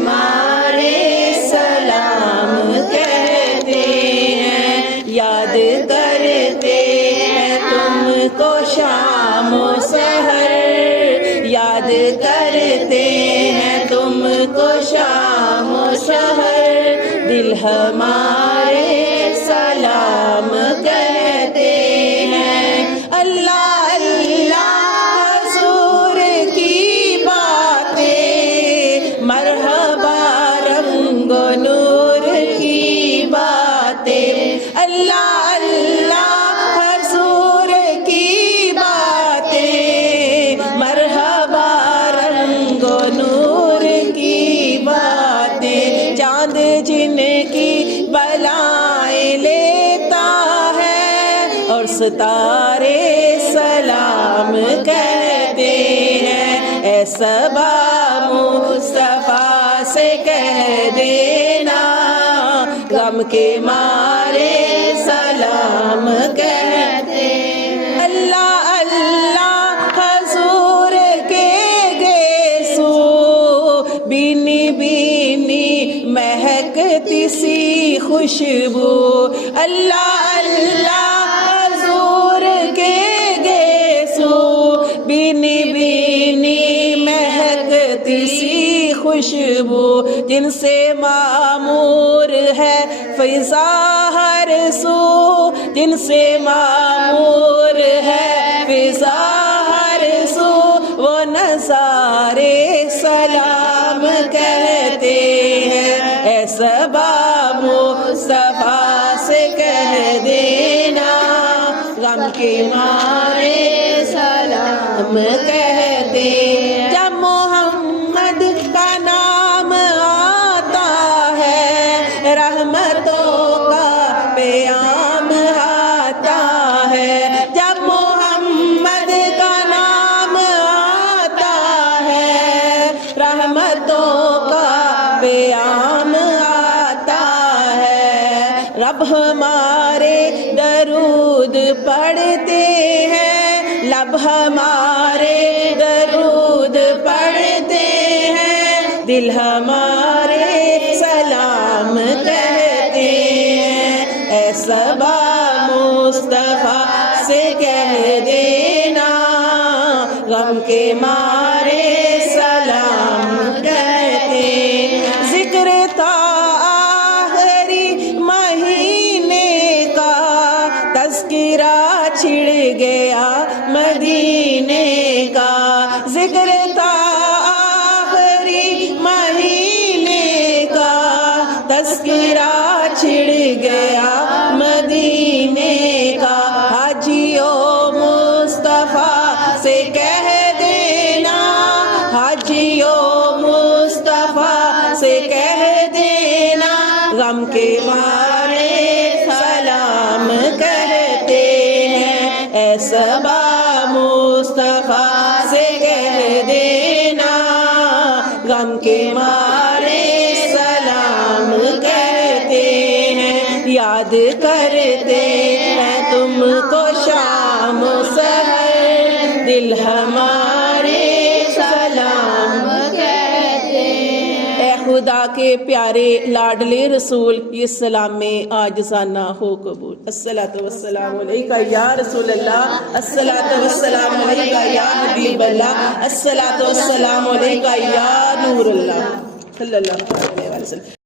مارے سلام کہتے ہیں، یاد کرتے ہیں تم کو شام و سحر، یاد کرتے ہیں تم کو شام و سحر، دل ہمارے سلام کہتے ہیں۔ اللہ اللہ حضور کی باتیں، مرحبا رنگ و نور کی باتیں، اللہ اللہ حضور کی باتیں، مرحبا رنگ و نور کی باتیں، چاند جن کی بلائیں لیتا ہے اور ستارے سلام کہتے ہیں، اے صبا مصطفیٰ سے کہہ دینا، غم کے مارے سلام کہتے ہیں۔ اللہ اللہ حضور کے گیسو، بینی بینی مہکتی سی خوشبو، اللہ اللہ حضور کے گیسو، بینی بینی مہکتی سی خوشبو، جن سے معمور ہے فضا ہر سو، جن سے معمور ہے فضا ہر سو، وہ نظارے سلام کہتے ہیں، اے صبا مصطفیٰ سے کہہ دینا، غم کے مارے سلام کہتے ہیں۔ جب محمد کا نام آتا ہے، رحمتوں کا پیام آتا ہے، جب محمد کا نام آتا ہے، رحمتوں کا پیام آتا ہے، رب ہمارے درود پڑھتے ہیں، لب ہمارے درود پڑھتے ہیں، دل ہمارے سلام کہتے ہیں، اے صبا مصطفیٰ سے کہہ دینا، غم کے مارے سلام کہتے ہیں۔ ذکر تھا آخری مہینے کا، تذکرہ چھڑ گیا مدینے کا، ذکر تھا آخری مہینے کا، تذکرہ چھڑ گیا مدینے کا، حاجیوں مصطفیٰ سے کہہ دینا، حاجیوں مصطفیٰ سے کہہ دینا، غم کے مارے سلام کہتے ہیں، اے صبا مصطفیٰ سے کہہ دینا، غم کے مارے سلام کہتے ہیں، یاد کرتے ہیں تم کو شام و سحر، دل ہمارے سلام کہتے ہیں۔ اے خدا کے پیارے لاڈلے رسول، یہ سلام میں عاجزانہ ہو قبول۔ الصلاۃ والسلام علیکہ یا رسول اللہ، الصلاۃ والسلام علیکہ یا حبیب اللہ، الصلاۃ والسلام علیکہ یا نور اللہ، صلی اللہ علیہ وسلم۔